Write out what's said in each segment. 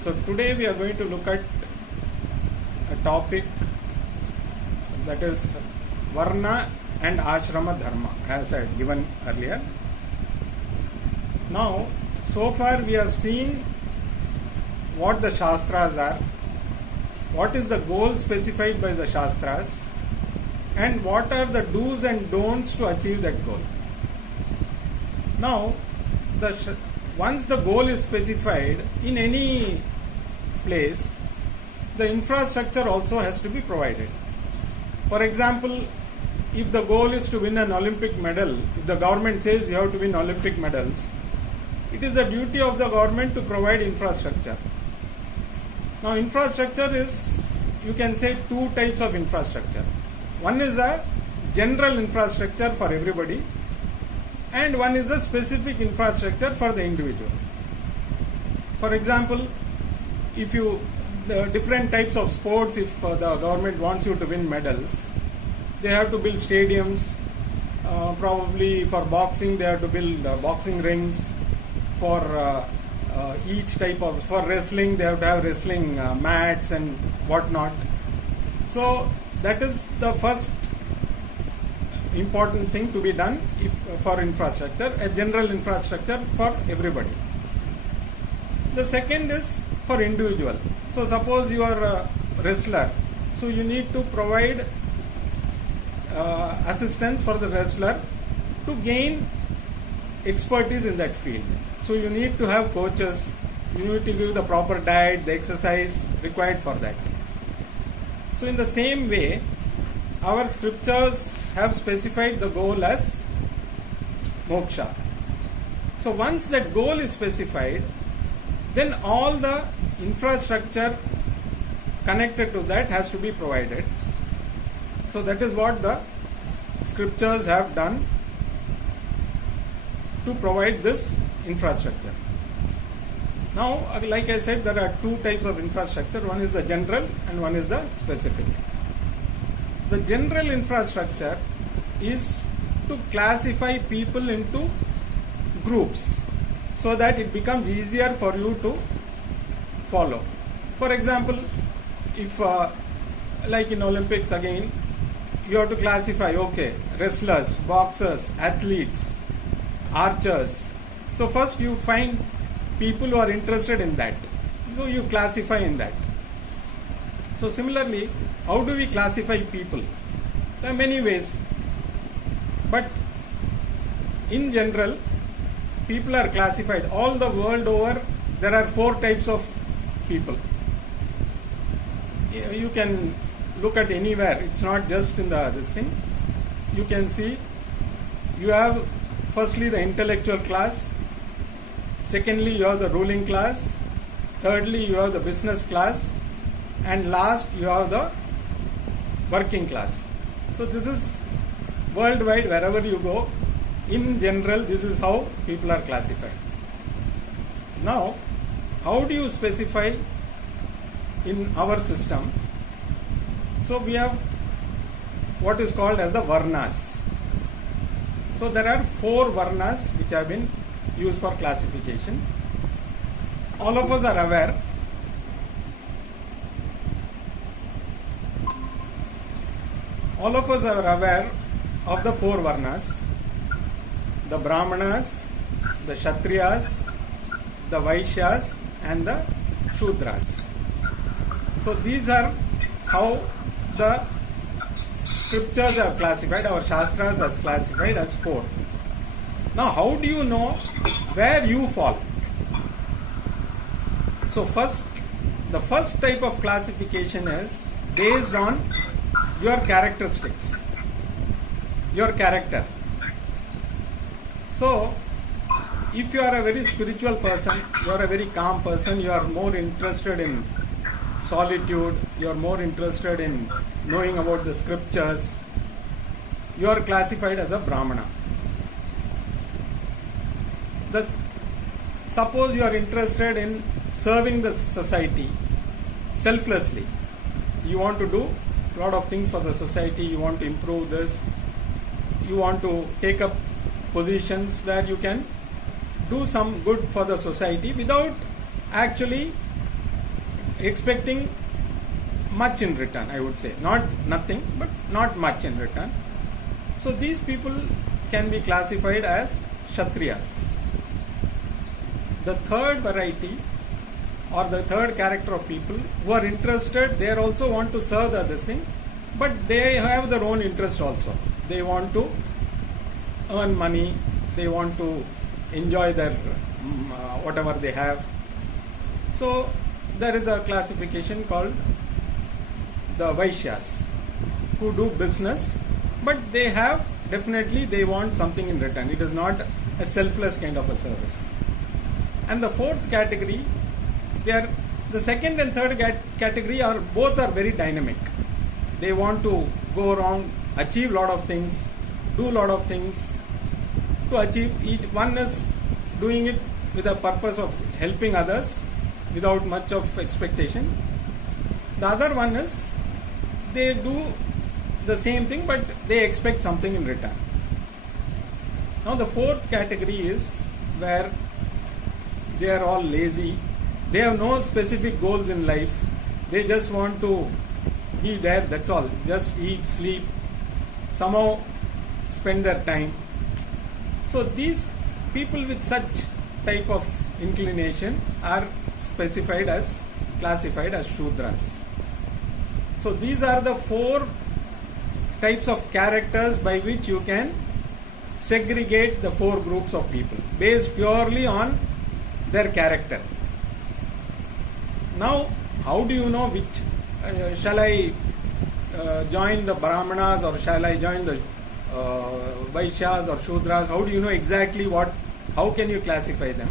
So today we are going to look at a topic that is Varna and Ashrama Dharma, as I had given earlier. Now, so far we have seen what the Shastras are, what is the goal specified by the Shastras, and what are the do's and don'ts to achieve that goal. Now, once the goal is specified in any place, the infrastructure also has to be provided. For example, if the goal is to win an Olympic medal, if the government says you have to win Olympic medals, it is the duty of the government to provide infrastructure. Now, infrastructure is, you can say, two types of infrastructure. One is a general infrastructure for everybody, and one is a specific infrastructure for the individual. For example, if the different types of sports, if the government wants you to win medals, they have to build stadiums. Probably for boxing, they have to build boxing rings. For each type of, for wrestling, they have to have wrestling mats and whatnot. So that is the first important thing to be done for infrastructure, a general infrastructure for everybody. The second is for individual. So suppose you are a wrestler, so you need to provide assistance for the wrestler to gain expertise in that field. So you need to have coaches, you need to give the proper diet, the exercise required for that. So in the same way, our scriptures have specified the goal as moksha. So once that goal is specified, then all the infrastructure connected to that has to be provided. So that is what the scriptures have done to provide this infrastructure. Now, like I said, there are two types of infrastructure. One is the general and one is the specific. The general infrastructure is to classify people into groups so that it becomes easier for you to follow. For example, if like in Olympics again, you have to classify, okay, wrestlers, boxers, athletes, archers. So first you find people who are interested in that. So you classify in that. So similarly, how do we classify people? There are many ways. But in general, people are classified. All the world over, there are 4 types of people. You can look at anywhere. It's not just in this thing. You can see, you have firstly the intellectual class. Secondly, you have the ruling class. Thirdly, you have the business class. And last, you have the working class. So this is worldwide, wherever you go. In general, this is how people are classified. Now, how do you specify in our system? So we have what is called as the Varnas. So there are 4 Varnas which have been used for classification. All of us are aware of the 4 Varnas: the Brahmanas, the Kshatriyas, the Vaishyas, and the Shudras. So these are how the scriptures have classified, our Shastras has classified as 4. Now, how do you know where you fall? So the first type of classification is based on your characteristics, your character. So, if you are a very spiritual person, you are a very calm person, you are more interested in solitude, you are more interested in knowing about the scriptures, you are classified as a Brahmana. Suppose you are interested in serving the society selflessly. You want to do a lot of things for the society, you want to improve this, you want to take up positions where you can do some good for the society without actually expecting much in return, I would say. Not nothing, but not much in return. So these people can be classified as Kshatriyas. The third variety or the third character of people who are interested, they also want to serve the other thing, but they have their own interest also. They want to earn money, they want to enjoy their whatever they have. So there is a classification called the Vaishyas, who do business, but they have definitely they want something in return. It is not a selfless kind of a service. And the fourth category, they are the second and third category are both are very dynamic. They want to go around, achieve lot of things, do lot of things to achieve. Each one is doing it with a purpose of helping others without much of expectation. The other one is they do the same thing but they expect something in return. Now the fourth category is where they are all lazy. They have no specific goals in life. They just want to be there, that's all. Just eat, sleep, somehow spend their time. So these people with such type of inclination are classified as Shudras. So these are the four types of characters by which you can segregate the four groups of people based purely on their character. Now, how do you know which? Shall I join the Brahmanas or shall I join the Vaishyas or Shudras? How do you know exactly what? How can you classify them?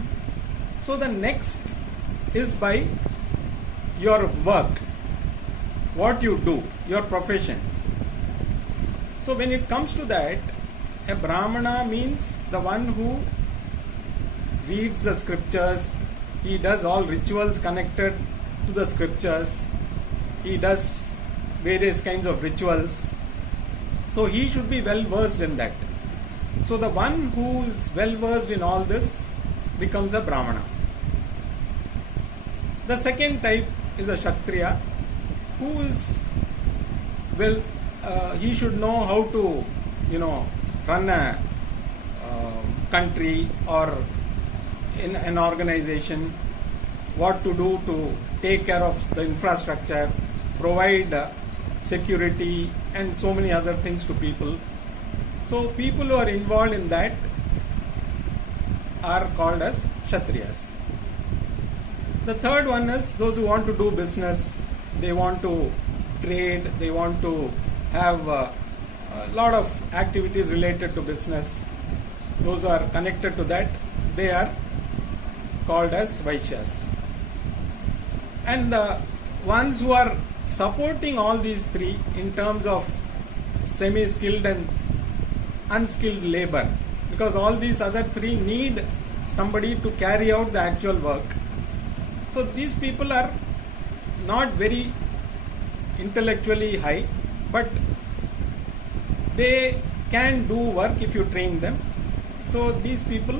So the next is by your work, what you do, your profession. So when it comes to that, a Brahmana means the one who reads the scriptures, he does all rituals connected to the scriptures, he does various kinds of rituals. So he should be well versed in that. So the one who is well versed in all this becomes a Brahmana. The second type is a Kshatriya, who is he should know how to run a country or in an organization, what to do to take care of the infrastructure, provide security and so many other things to people. So people who are involved in that are called as Kshatriyas. The third one is those who want to do business, they want to trade, they want to have a lot of activities related to business. Those who are connected to that, they are called as Vaishyas. And the ones who are supporting all these three in terms of semi-skilled and unskilled labor, because all these other three need somebody to carry out the actual work. So these people are not very intellectually high, but they can do work if you train them. So these people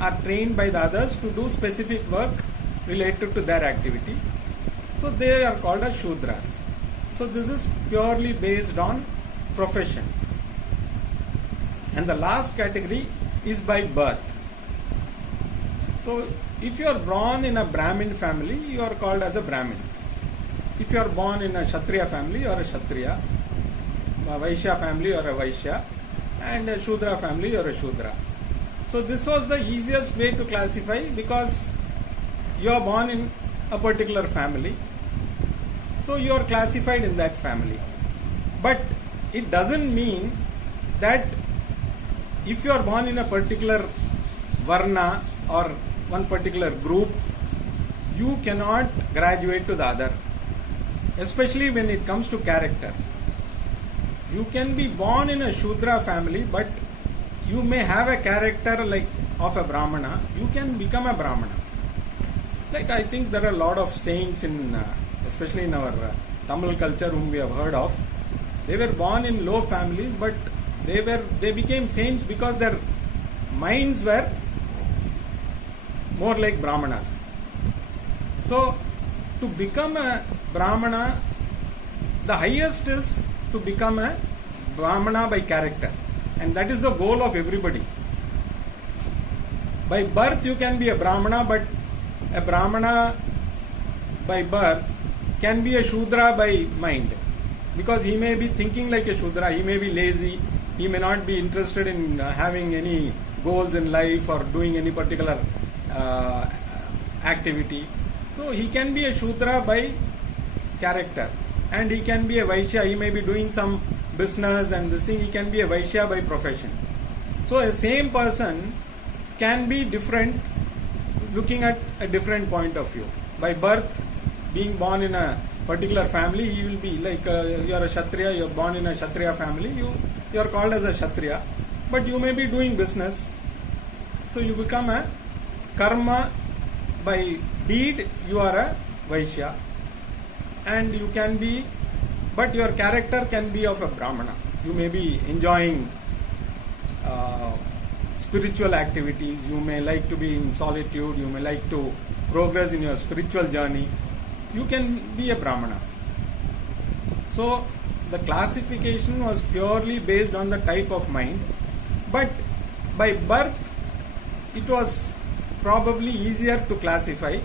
are trained by the others to do specific work related to their activity. So they are called as Shudras. So this is purely based on profession. And the last category is by birth. So if you are born in a Brahmin family, you are called as a Brahmin. If you are born in a Kshatriya family, you are a Kshatriya. A Vaishya family, or a Vaishya. And a Shudra family, or a Shudra. So this was the easiest way to classify, because you are born in a particular family. So you are classified in that family. But it doesn't mean that if you are born in a particular Varna or one particular group, you cannot graduate to the other. Especially when it comes to character. You can be born in a Shudra family, but you may have a character like of a Brahmana. You can become a Brahmana. Like I think there are a lot of saints in, especially in our Tamil culture whom we have heard of. They were born in low families, but they became saints because their minds were more like Brahmanas. So to become a Brahmana, the highest is to become a Brahmana by character. And that is the goal of everybody. By birth you can be a Brahmana, but a Brahmana by birth can be a Shudra by mind. Because he may be thinking like a Shudra, he may be lazy, he may not be interested in having any goals in life or doing any particular activity. So he can be a Shudra by character, and he can be a Vaishya, he may be doing some business and this thing, he can be a Vaishya by profession. So a same person can be different looking at a different point of view. By birth, being born in a particular family, he will be like you are a Kshatriya, you are born in a Kshatriya family, you are called as a Kshatriya, but you may be doing business, so you become a karma by deed, you are a Vaishya, and you can be, but your character can be of a Brahmana. You may be enjoying spiritual activities, you may like to be in solitude, you may like to progress in your spiritual journey, you can be a Brahmana. So the classification was purely based on the type of mind, but by birth it was probably easier to classify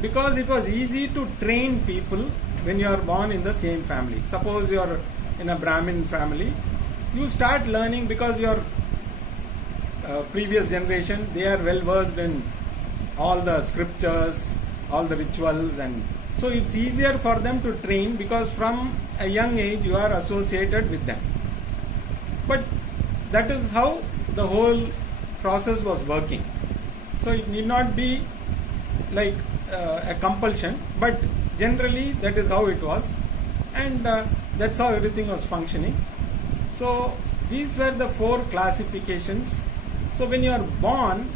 because it was easy to train people when you are born in the same family. Suppose you are in a Brahmin family, you start learning because your previous generation, they are well versed in all the scriptures, all the rituals, and so it's easier for them to train because from a young age you are associated with them. But that is how the whole process was working. So it need not be like a compulsion, but generally that is how it was, and that's how everything was functioning. So these were the 4 classifications. So when you are born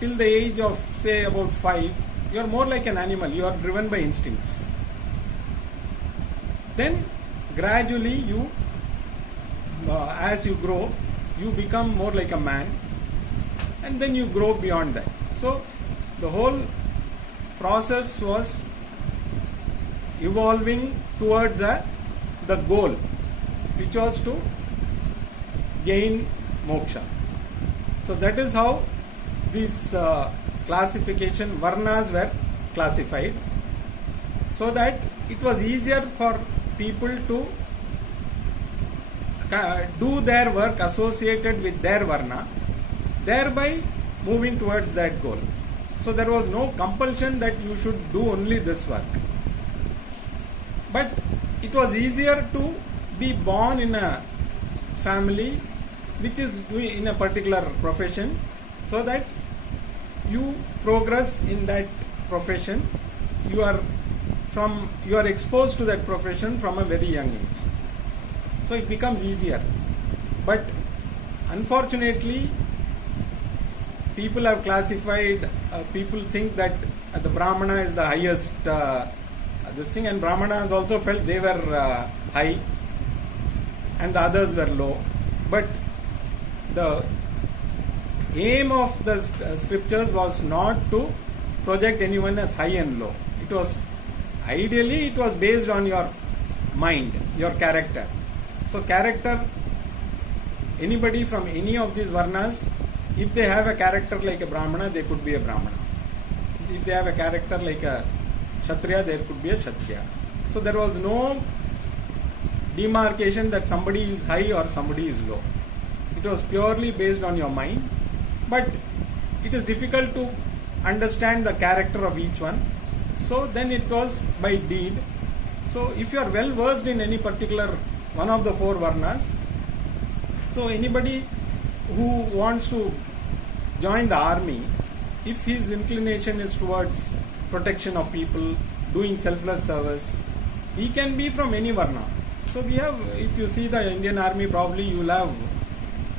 till the age of say about 5, you are more like an animal, you are driven by instincts. Then gradually you, as you grow, you become more like a man, and then you grow beyond that. So the whole process was evolving towards the goal, which was to gain moksha. So that is how these classification Varnas were classified, so that it was easier for people to do their work associated with their Varna, thereby moving towards that goal. So there was no compulsion that you should do only this work, but it was easier to be born in a family which is doing in a particular profession, so that you progress in that profession, you are exposed to that profession from a very young age, so it becomes easier. But unfortunately, people have classified, people think that the Brahmana is the highest this thing, and Brahmanas also felt they were high and the others were low. But the aim of the scriptures was not to project anyone as high and low. It was ideally based on your mind, your character. So character, anybody from any of these Varnas, if they have a character like a Brahmana, they could be a Brahmana. If they have a character like a Kshatriya, there could be a Kshatriya. So there was no demarcation that somebody is high or somebody is low. It was purely based on your mind, but it is difficult to understand the character of each one. So then it was by deed. So if you are well versed in any particular one of the 4 Varnas, so anybody who wants to join the army, if his inclination is towards protection of people, doing selfless service, he can be from any Varna. So we have, if you see the Indian army, probably you will have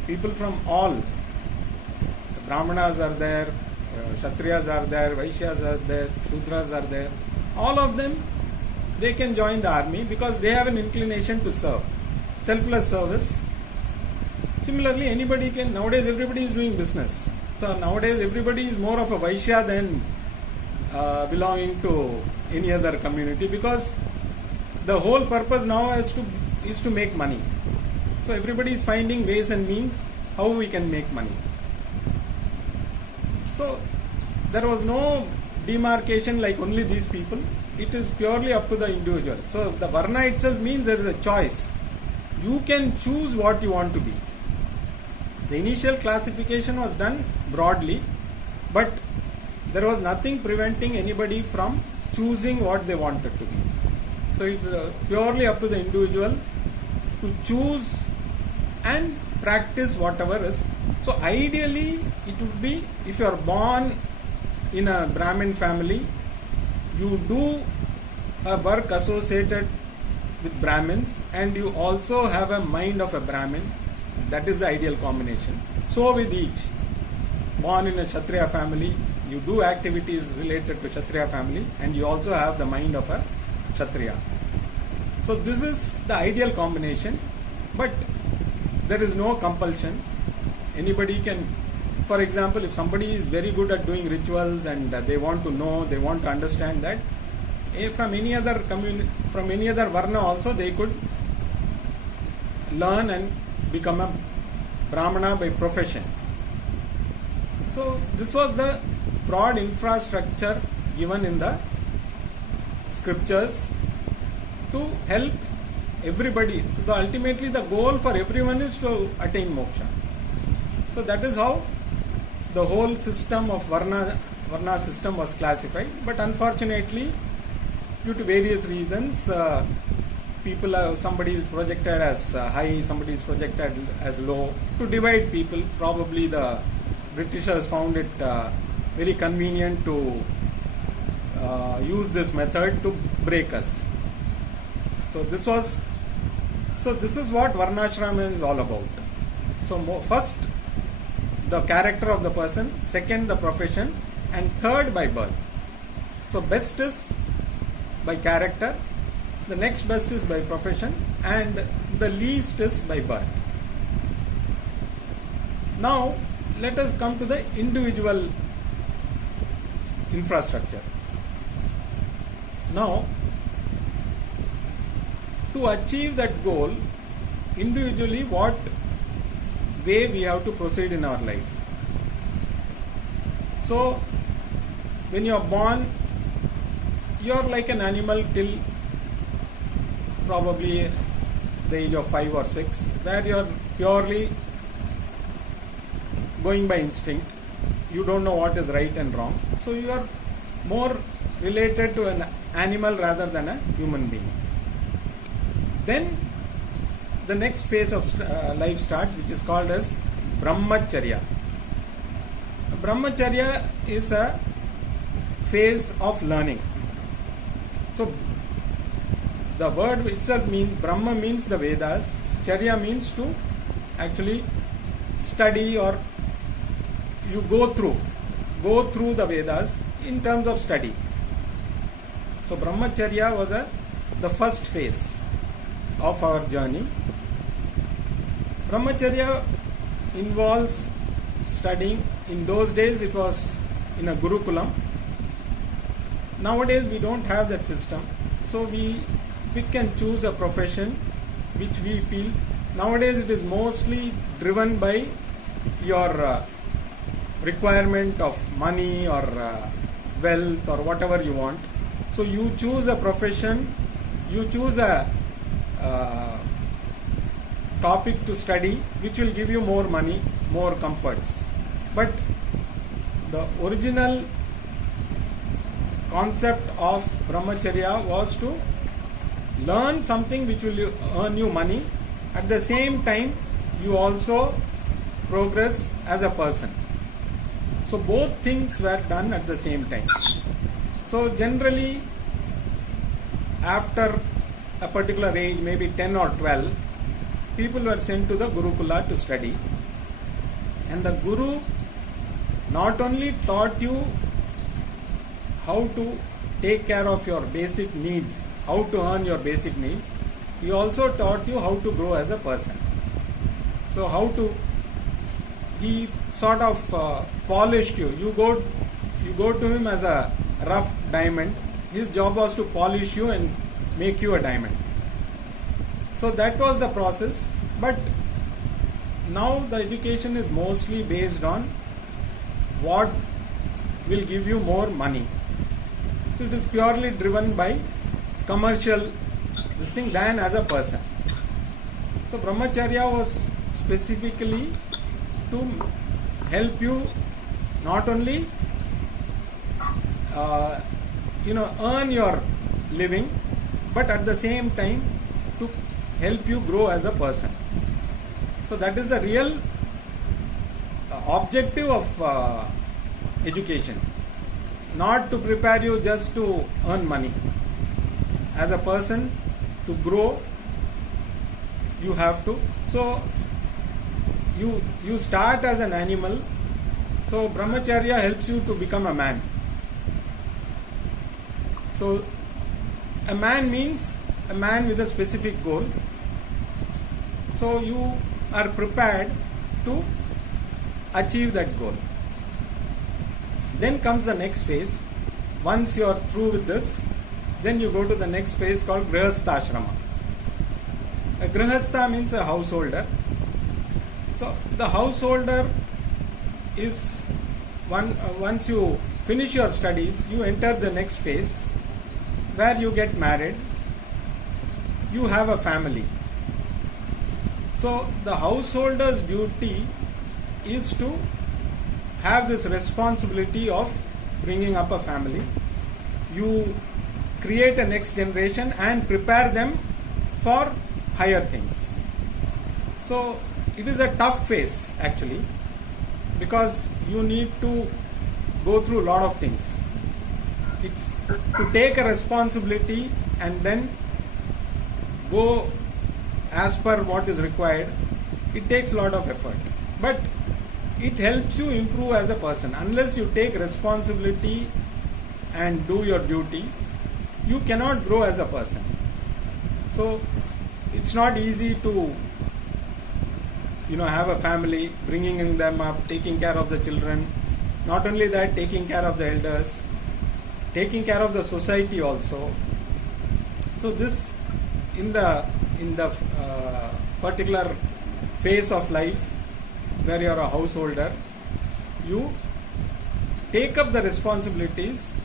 people from all. The Brahmanas are there, Kshatriyas are there, Vaishyas are there, Shudras are there. All of them, they can join the army because they have an inclination to serve. Selfless service. Similarly, anybody can, nowadays everybody is doing business. So nowadays everybody is more of a Vaishya than belonging to any other community, because the whole purpose now is to make money. So everybody is finding ways and means how we can make money. So there was no demarcation like only these people. It is purely up to the individual. So the Varna itself means there is a choice. You can choose what you want to be. The initial classification was done broadly, but there was nothing preventing anybody from choosing what they wanted to be. So it is purely up to the individual to choose and practice whatever is. So ideally it would be, if you are born in a Brahmin family, you do a work associated with Brahmins and you also have a mind of a Brahmin. That is the ideal combination. So with each. Born in a Kshatriya family, you do activities related to Kshatriya family and you also have the mind of a Kshatriya. So this is the ideal combination, but there is no compulsion. Anybody can, for example, if somebody is very good at doing rituals and they want to know, they want to understand that, from any other from any other Varna also they could learn and become a Brahmana by profession. So this was the broad infrastructure given in the scriptures to help everybody. So ultimately the goal for everyone is to attain moksha. So that is how the whole system of Varna system was classified. But unfortunately, due to various reasons, somebody is projected as high, somebody is projected as low, to divide people. Probably the Britishers found it very convenient to use this method to break us. So this is what Varnashrama is all about. So first, the character of the person, second the profession, and third by birth. So best is by character, the next best is by profession, and the least is by birth. Now let us come to the individual infrastructure. Now, to achieve that goal, individually what way we have to proceed in our life. So when you are born, you are like an animal till probably the age of 5 or 6, where you are purely going by instinct. You don't know what is right and wrong. So you are more related to an animal rather than a human being. Then the next phase of life starts, which is called as Brahmacharya. Brahmacharya is a phase of learning. So the word itself means, Brahma means the Vedas, Charya means to actually study, or you go through the Vedas in terms of study. So Brahmacharya was the first phase of our journey. Brahmacharya involves studying. In those days it was in a Gurukulam. Nowadays we don't have that system. So we pick and choose a profession which we feel. Nowadays it is mostly driven by your requirement of money or wealth or whatever you want. So you choose a profession, you choose a topic to study which will give you more money, more comforts. But the original concept of Brahmacharya was to learn something which will earn you money. At the same time, you also progress as a person. So both things were done at the same time. So generally, after a particular age, maybe 10 or 12, people were sent to the Gurukula to study. And the Guru not only taught you how to take care of your basic needs, how to earn your basic needs, he also taught you how to grow as a person. So he sort of polished you. You go to him as a rough diamond. His job was to polish you and make you a diamond. So that was the process. But now the education is mostly based on what will give you more money. So it is purely driven by commercial this thing than as a person. So brahmacharya was specifically to help you not only earn your living, but at the same time to help you grow as a person. So that is the real objective of education, not to prepare you just to earn money. As a person, to grow, you have to. So you start as an animal. So brahmacharya helps you to become a man. So a man means a man with a specific goal. So you are prepared to achieve that goal. Then comes the next phase. Once you are through with this, then you go to the next phase called Grihastha Ashrama. A Grihastha means a householder. So the householder is once you finish your studies, you enter the next phase where you get married, you have a family. So the householder's duty is to have this responsibility of bringing up a family. You create a next generation and prepare them for higher things. So it is a tough phase actually, because you need to go through a lot of things. It's to take a responsibility and then go as per what is required. It takes a lot of effort, but it helps you improve as a person. Unless you take responsibility and do your duty, you cannot grow as a person. So it's not easy to have a family, bringing them up, taking care of the children. Not only that, taking care of the elders, taking care of the society also. So this in the particular phase of life where you are a householder, you take up the responsibilities,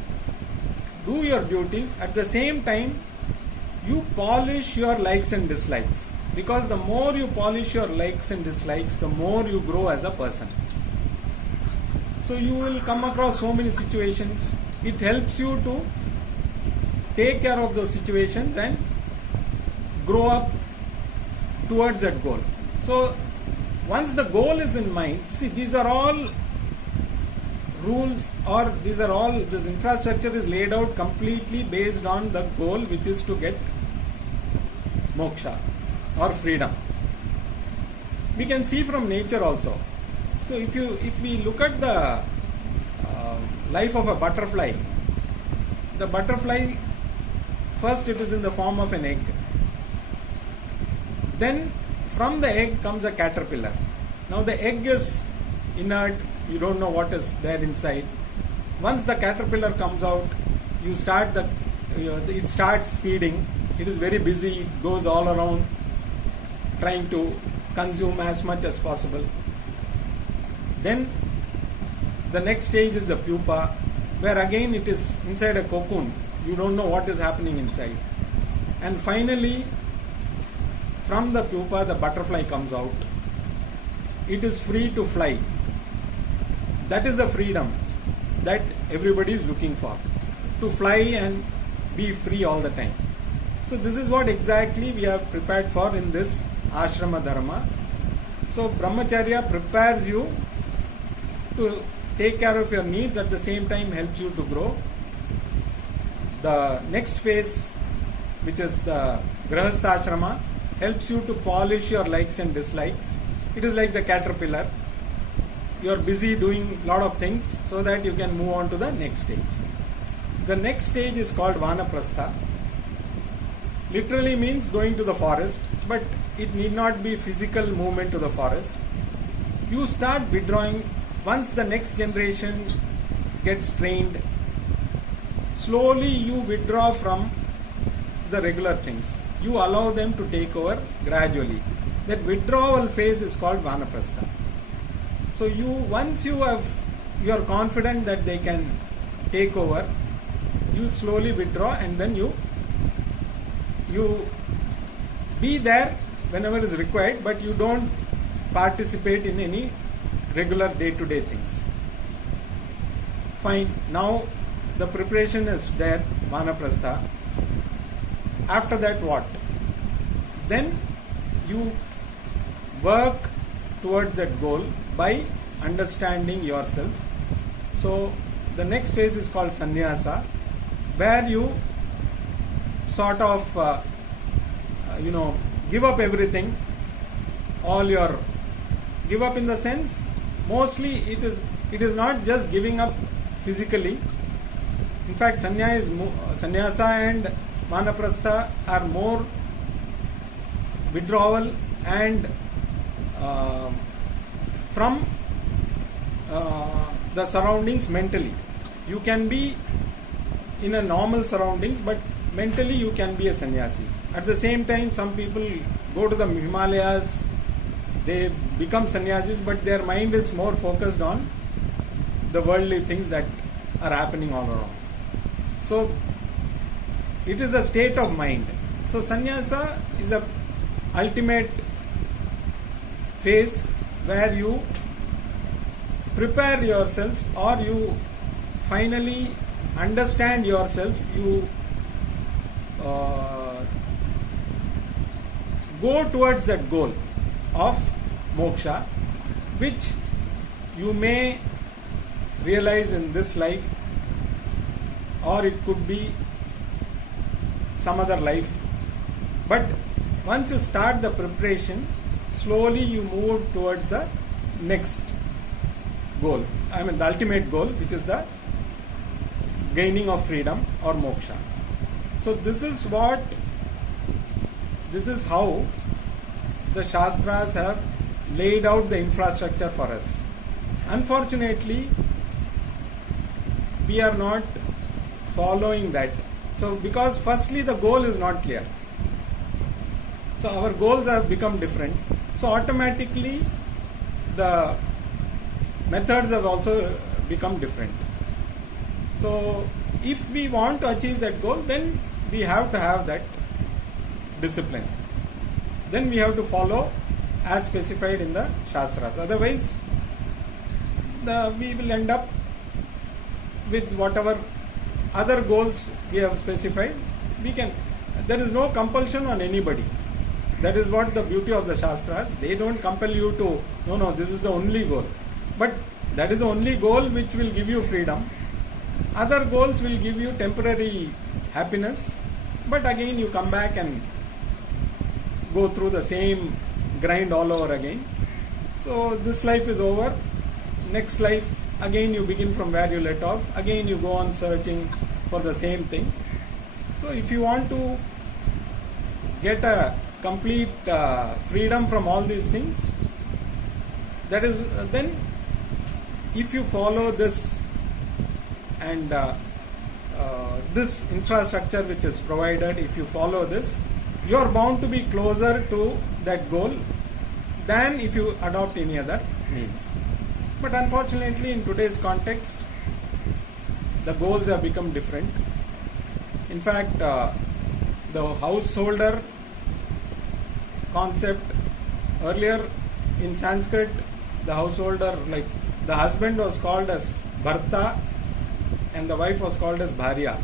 do your duties. At the same time, you polish your likes and dislikes, because the more you polish your likes and dislikes, the more you grow as a person. So you will come across so many situations. It helps you to take care of those situations and grow up towards that goal. So once the goal is in mind, see, these are all rules, or this infrastructure is laid out completely based on the goal, which is to get moksha or freedom. We can see from nature also. So if we look at the life of a butterfly, the butterfly, first it is in the form of an egg. Then from the egg comes a caterpillar. Now the egg is inert, you don't know what is there inside. Once the caterpillar comes out, it starts feeding. It is very busy, it goes all around trying to consume as much as possible. Then the next stage is the pupa, where again it is inside a cocoon. You don't know what is happening inside. And finally, from the pupa, the butterfly comes out. It is free to fly. That is the freedom that everybody is looking for. To fly and be free all the time. So this is what exactly we are prepared for in this Ashrama Dharma. So brahmacharya prepares you to take care of your needs, at the same time helps you to grow. The next phase, which is the Grihastha Ashrama, helps you to polish your likes and dislikes. It is like the caterpillar. You are busy doing a lot of things so that you can move on to the next stage. The next stage is called Vanaprastha. Literally means going to the forest, but it need not be physical movement to the forest. You start withdrawing. Once the next generation gets trained, slowly you withdraw from the regular things. You allow them to take over gradually. That withdrawal phase is called vanaprastha. So once you are confident that they can take over, you slowly withdraw, and then you be there whenever is required, but you don't participate in any regular day-to-day things. Fine. Now the preparation is there, vanaprastha. After that, what? Then you work towards that goal by understanding yourself. So the next phase is called sannyasa, where you sort of give up everything. Give up in the sense, mostly it is not just giving up physically. In fact, sannyasa and vanaprastha are more withdrawal and from the surroundings mentally. You can be in a normal surroundings, but mentally you can be a sannyasi. At the same time, some people go to the Himalayas, they become sannyasis, but their mind is more focused on the worldly things that are happening all around. So it is a state of mind. So sannyasa is a ultimate phase where you prepare yourself, or you finally understand yourself. You go towards that goal of moksha, which you may realize in this life, or it could be some other life. But once you start the preparation, slowly you move towards the next goal, the ultimate goal, which is the gaining of freedom or moksha. So this is how the Shastras have laid out the infrastructure for us. Unfortunately, we are not following that. So because firstly the goal is not clear. So our goals have become different. So automatically the methods have also become different. So if we want to achieve that goal, then we have to have that discipline. Then we have to follow as specified in the Shastras. Otherwise, we will end up with whatever other goals we have specified. There is no compulsion on anybody. That is what the beauty of the Shastras. They don't compel you to, no, this is the only goal. But that is the only goal which will give you freedom. Other goals will give you temporary happiness, but again you come back and go through the same grind all over again. So this life is over. Next life, again you begin from where you let off. Again you go on searching for the same thing. So if you want to get a complete freedom from all these things, that is then if you follow this and this infrastructure which is provided, if you follow this, you are bound to be closer to that goal than if you adopt any other means. But unfortunately, in today's context, the goals have become different. In fact, the householder concept, earlier in Sanskrit, the householder, like the husband was called as Bharta and the wife was called as Bharya.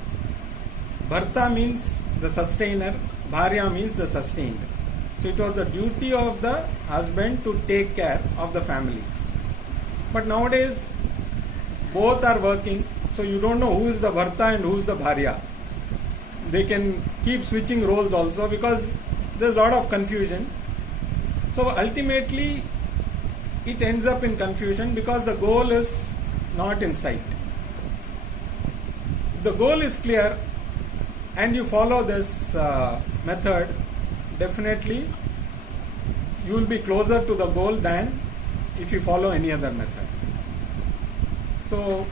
Bharta means the sustainer, Bharya means the sustained. So it was the duty of the husband to take care of the family. But nowadays, both are working, so you don't know who is the Bharta and who is the Bharya. They can keep switching roles also because there's a lot of confusion. So ultimately, it ends up in confusion because the goal is not in sight. If the goal is clear and you follow this method, definitely you will be closer to the goal than if you follow any other method. So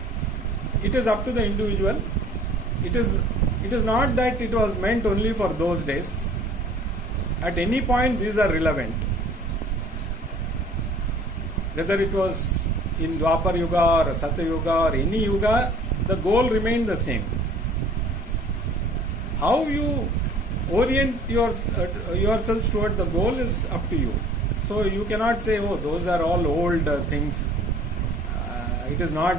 it is up to the individual. it is not that it was meant only for those days. At any point these are relevant. Whether it was in Dwapar Yuga or Satya Yuga or any Yuga, the goal remained the same. How you orient yourselves toward the goal is up to you. So you cannot say, oh, those are all old things. It is not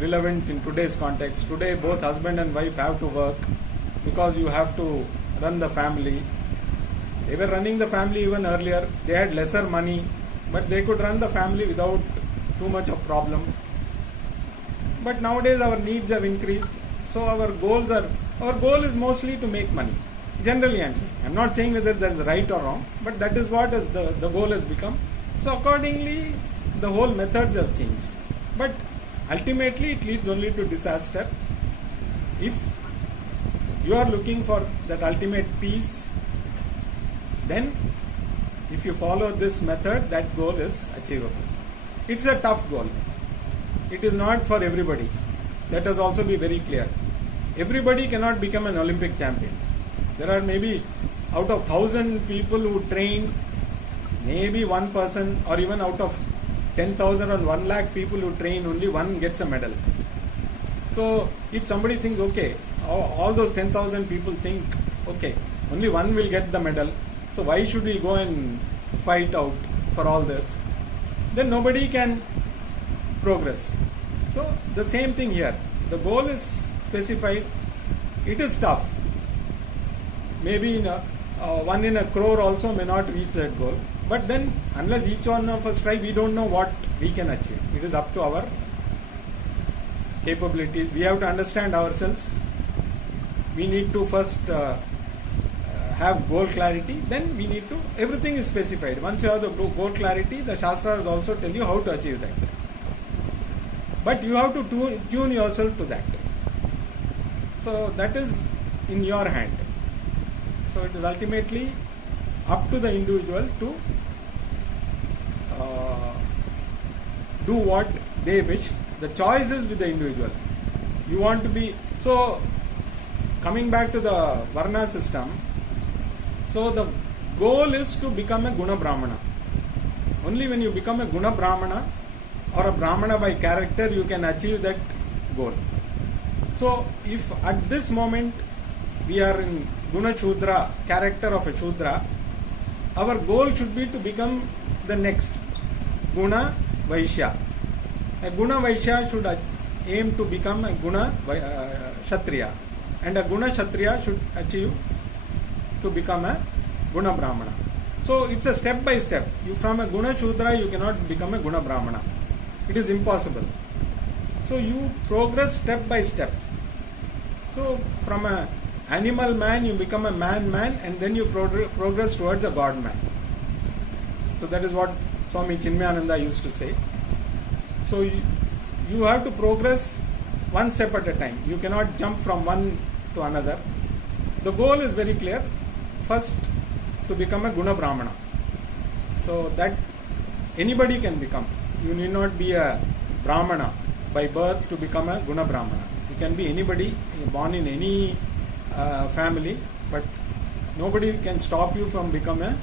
relevant in today's context. Today both husband and wife have to work because you have to run the family. They were running the family even earlier. They had lesser money, but they could run the family without too much of problem. But nowadays our needs have increased, so our goal is mostly to make money. Generally I am not saying whether that is right or wrong, but that is what is the goal has become. So accordingly the whole methods have changed. But ultimately it leads only to disaster. If you are looking for that ultimate peace, then if you follow this method, that goal is achievable. It's a tough goal. It is not for everybody. Let us also be very clear. Everybody cannot become an Olympic champion. There are maybe out of 1,000 people who train, maybe one person, or even out of 10,000 or 1 lakh people who train, only one gets a medal. So if somebody thinks, okay, all those 10,000 people think, okay, only one will get the medal, so why should we go and fight out for all this? Then nobody can progress. So the same thing here. The goal is specified. It is tough. Maybe one in a crore also may not reach that goal. But then unless each one of us try, we don't know what we can achieve. It is up to our capabilities. We have to understand ourselves. We need to first have goal clarity. Then we need to, everything is specified. Once you have the goal clarity, the Shastras also tell you how to achieve that. But you have to tune yourself to that. So that is in your hand. So it is ultimately up to the individual to do what they wish. The choice is with the individual. You want to be, so coming back to the Varna system, so the goal is to become a Guna Brahmana. Only when you become a Guna Brahmana or a Brahmana by character, you can achieve that goal. So if at this moment we are in Guna Shudra, character of a Shudra, our goal should be to become the next Guna Vaishya. A Guna Vaishya should aim to become a Guna Kshatriya, and a Guna Kshatriya should achieve to become a Guna Brahmana. So it's a step by step. You from a Guna Shudra you cannot become a Guna Brahmana. It is impossible. So you progress step by step. So from a animal man you become a man, and then you progress towards a God man. So that is what Swami Chinmayananda used to say. So you have to progress one step at a time. You cannot jump from one to another. The goal is very clear. First, to become a Guna Brahmana. So that anybody can become. You need not be a Brahmana by birth to become a Guna Brahmana. You can be anybody, born in any family, but nobody can stop you from becoming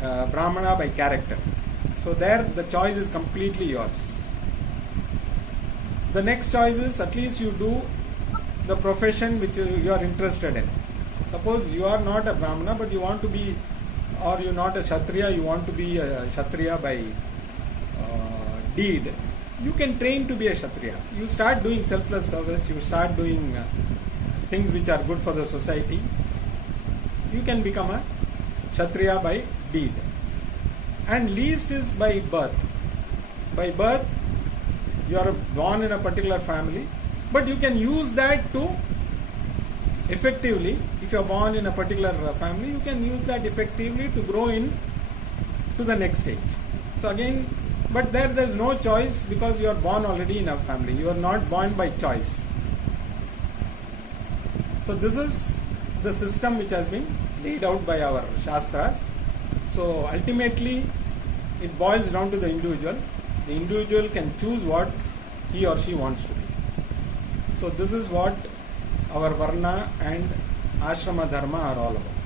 a Brahmana by character. So there the choice is completely yours. The next choice is at least you do the profession which you are interested in. Suppose you are not a Brahmana but you want to be, or you are not a Kshatriya, you want to be a Kshatriya by deed, you can train to be a Kshatriya. You start doing selfless service, you start doing things which are good for the society. You can become a Kshatriya by deed. And least is by birth. By birth, you are born in a particular family, but you can use that to effectively, if you are born in a particular family, you can use that effectively to grow in to the next stage. So again, but there is no choice because you are born already in a family. You are not born by choice. So this is the system which has been laid out by our Shastras. So ultimately, it boils down to the individual. The individual can choose what he or she wants to be. So this is what our Varna and Ashrama Dharma are all about.